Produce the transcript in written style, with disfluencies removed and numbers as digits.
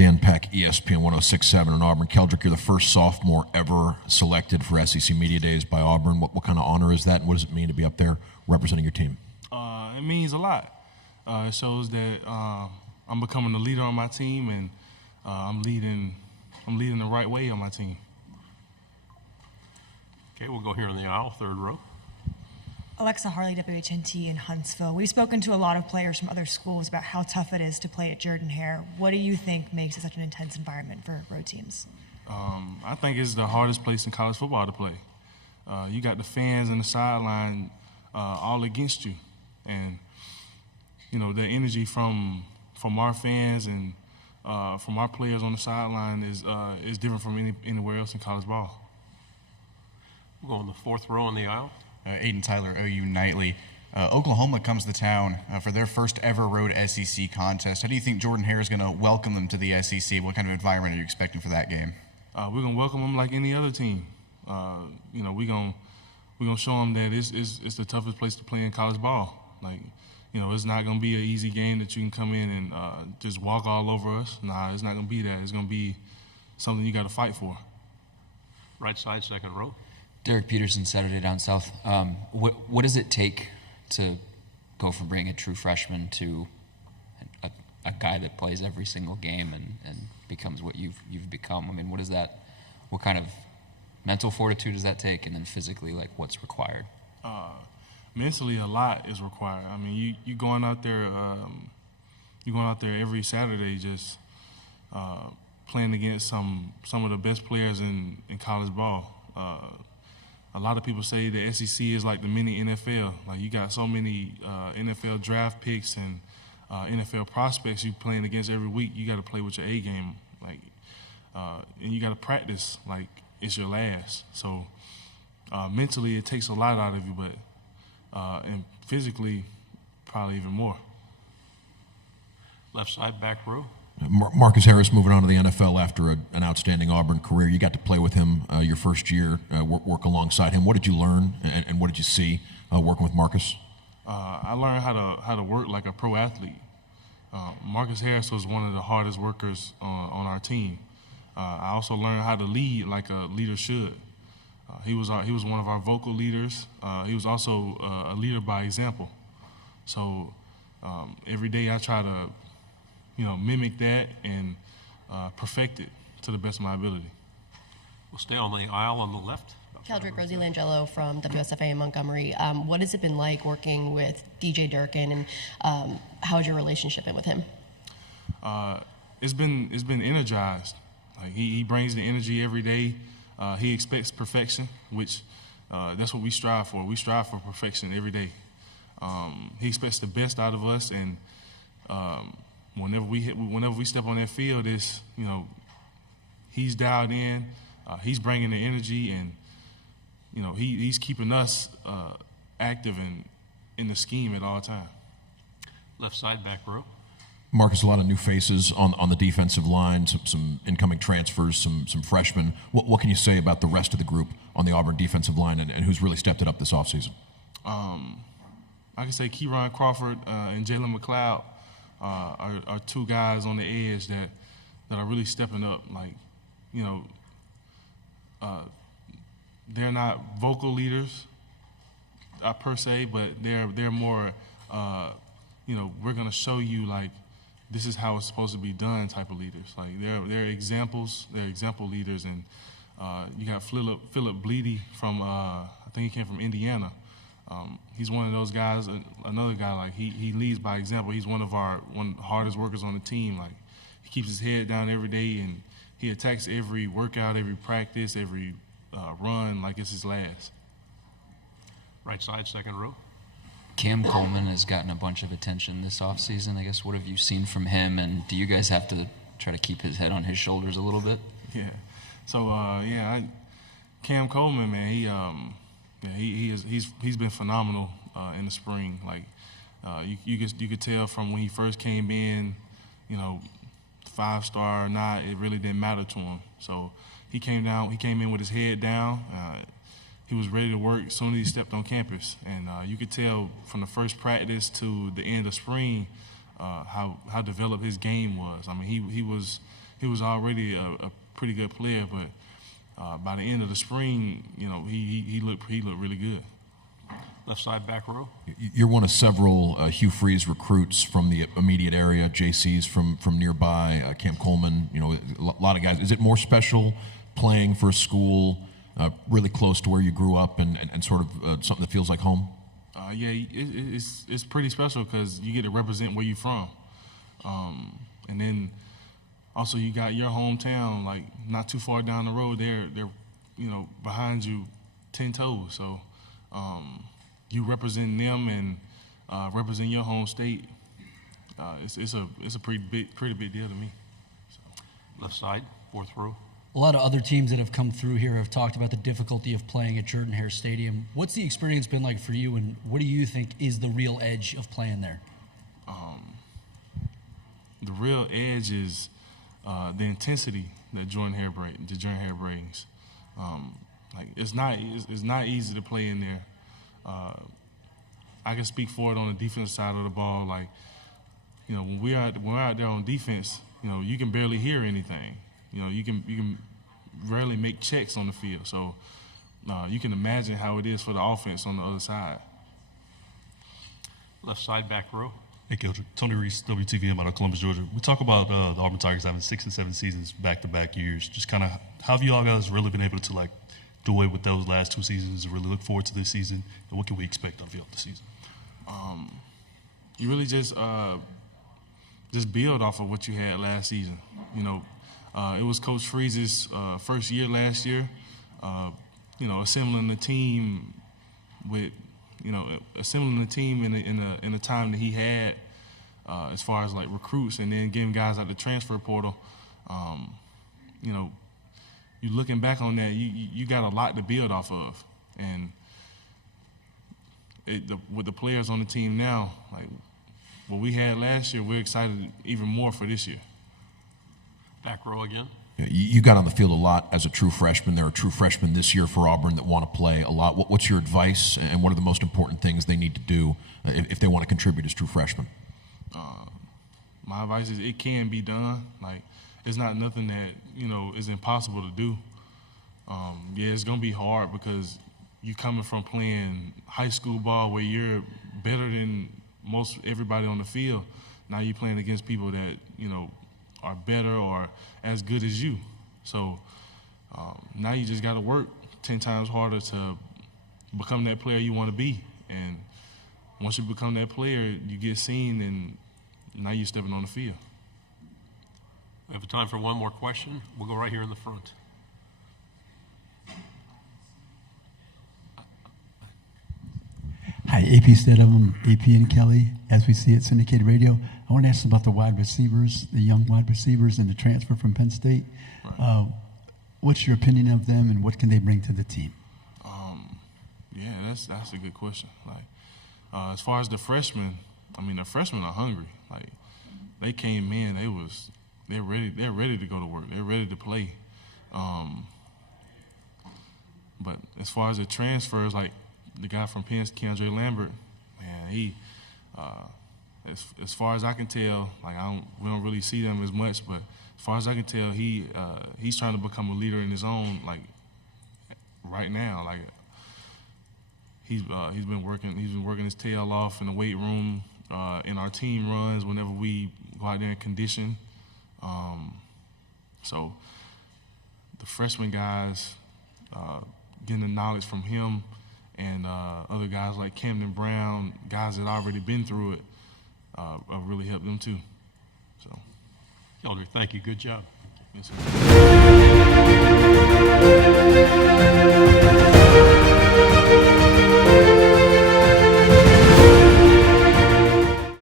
Dan Peck, ESPN 106.7 in Auburn. Keldric, you're the first sophomore ever selected for SEC Media Days by Auburn. What kind of honor is that, and what does it mean to be up there representing your team? It means a lot. It shows that I'm becoming the leader on my team, and I'm leading the right way on my team. Okay, we'll go here on the aisle, third row. Alexa Harley, WHNT in Huntsville. We've spoken to a lot of players from other schools about how tough it is to play at Jordan-Hare. What do you think makes it such an intense environment for road teams? I think it's the hardest place in college football to play. You got the fans on the sideline all against you, and the energy from our fans and from our players on the sideline is different from anywhere else in college ball. We'll go on the fourth row on the aisle. Aiden Tyler, OU Nightly. Oklahoma comes to town for their first ever road SEC contest. How do you think Jordan-Hare is going to welcome them to the SEC? What kind of environment are you expecting for that game? We're going to welcome them like any other team. We're going to show them that it's the toughest place to play in college ball. It's not going to be an easy game that you can come in and just walk all over us. Nah, it's not going to be that. It's going to be something you got to fight for. Right side, second row. Derek Peterson, Saturday Down South. What does it take to go from being a true freshman to a guy that plays every single game and becomes what you've become? I mean, what kind of mental fortitude does that take, and then physically, what's required? Mentally, a lot is required. I mean, you going out there every Saturday just playing against some of the best players in college ball. A lot of people say the SEC is like the mini NFL. You got so many NFL draft picks and NFL prospects you playing against every week. You got to play with your A game, and you got to practice like it's your last. So mentally, it takes a lot out of you, but and physically, probably even more. Left side, back row. Marcus Harris moving on to the NFL after an outstanding Auburn career. You got to play with him your first year, work alongside him. What did you learn, and what did you see working with Marcus? I learned how to work like a pro athlete. Marcus Harris was one of the hardest workers on our team. I also learned how to lead like a leader should. He was one of our vocal leaders. He was also a leader by example. So every day I try to mimic that and perfect it to the best of my ability. We'll stay on the aisle on the left. Keldric, Rosie Langelo from WSFA in Montgomery. What has it been like working with DJ Durkin, and how has your relationship been with him? It's been energized. He brings the energy every day. He expects perfection, which that's what we strive for. We strive for perfection every day. He expects the best out of us, and whenever we step on that field, he's dialed in. He's bringing the energy, and he's keeping us active and in the scheme at all times. Left side, back row. Marcus, a lot of new faces on the defensive line, some incoming transfers, some freshmen. What can you say about the rest of the group on the Auburn defensive line, and who's really stepped it up this offseason? I can say Keyron Crawford and Jalen McLeod are two guys on the edge that are really stepping up. They're not vocal leaders per se, but they're more. We're gonna show you this is how it's supposed to be done type of leaders. They're examples. They're example leaders, and you got Philip Bleedy from I think he came from Indiana. He's one of those guys. Another guy he leads by example. He's one of the hardest workers on the team. He keeps his head down every day, and he attacks every workout, every practice, every run like it's his last. Right side, second row. Cam Coleman has gotten a bunch of attention this offseason. I guess, what have you seen from him, and do you guys have to try to keep his head on his shoulders a little bit? Yeah. So Cam Coleman, man, he's been phenomenal in the spring. You could tell from when he first came in, 5-star or not, it really didn't matter to him. So he came in with his head down. He was ready to work as soon as he stepped on campus, and you could tell from the first practice to the end of spring how developed his game was. I mean, he he was already a pretty good player, but by the end of the spring, he looked really good. Left side, back row. You're one of several Hugh Freeze recruits from the immediate area, JC's from nearby, Cam Coleman, a lot of guys. Is it more special playing for a school really close to where you grew up and sort of something that feels like home? Yeah, it's pretty special because you get to represent where you're from. And then also you got your hometown, like not too far down the road, they're behind you 10 toes. So you represent them and represent your home state. It's a pretty big deal to me. Left side, fourth row. A lot of other teams that have come through here have talked about the difficulty of playing at Jordan-Hare Stadium. What's the experience been like for you, and what do you think is the real edge of playing there? The real edge is the intensity that Jordan-Hare brings. It's not easy to play in there. I can speak for it on the defense side of the ball. When we're out there on defense, you can barely hear anything. You can rarely make checks on the field. So you can imagine how it is for the offense on the other side. Left side, back row. Hey, Keldric. Tony Reese, WTVM out of Columbus, Georgia. We talk about the Auburn Tigers having 6 and 7 seasons back-to-back years. Just kind of how have you all guys really been able to do away with those last 2 seasons and really look forward to this season? And what can we expect on the field this season? You really just build off of what you had last season. It was Coach Freeze's first year last year. Assembling the team in the time that he had as far as recruits, and then getting guys out the transfer portal. You looking back on that, you got a lot to build off of, and with the players on the team now, what we had last year, we're excited even more for this year. Back row again. You got on the field a lot as a true freshman. There are true freshmen this year for Auburn that want to play a lot. What's your advice, and what are the most important things they need to do if they want to contribute as true freshmen? My advice is it can be done. It's not nothing that is impossible to do. It's gonna be hard because you coming from playing high school ball where you're better than most everybody on the field. Now you're playing against people that are better or as good as you. So now you just got to work 10 times harder to become that player you want to be. And once you become that player, you get seen, and now you're stepping on the field. We have time for one more question. We'll go right here in the front. Hi, AP Stedham, AP and Kelly, as we see it, syndicated radio. I want to ask about the wide receivers, the young wide receivers and the transfer from Penn State. Right. What's your opinion of them, and what can they bring to the team? That's a good question. As far as the freshmen, the freshmen are hungry. They came in, they're ready to go to work. They're ready to play. But as far as the transfers, the guy from Penn, Keandre Lambert, man, as far as I can tell, we don't really see them as much, but as far as I can tell, he's trying to become a leader in his own, right now. He's been working his tail off in the weight room, in our team runs whenever we go out there and condition. So the freshman guys, getting the knowledge from him, and other guys like Camden Brown, guys that already been through it, have really helped them too. So, Keldric, thank you. Good job. Yes, sir.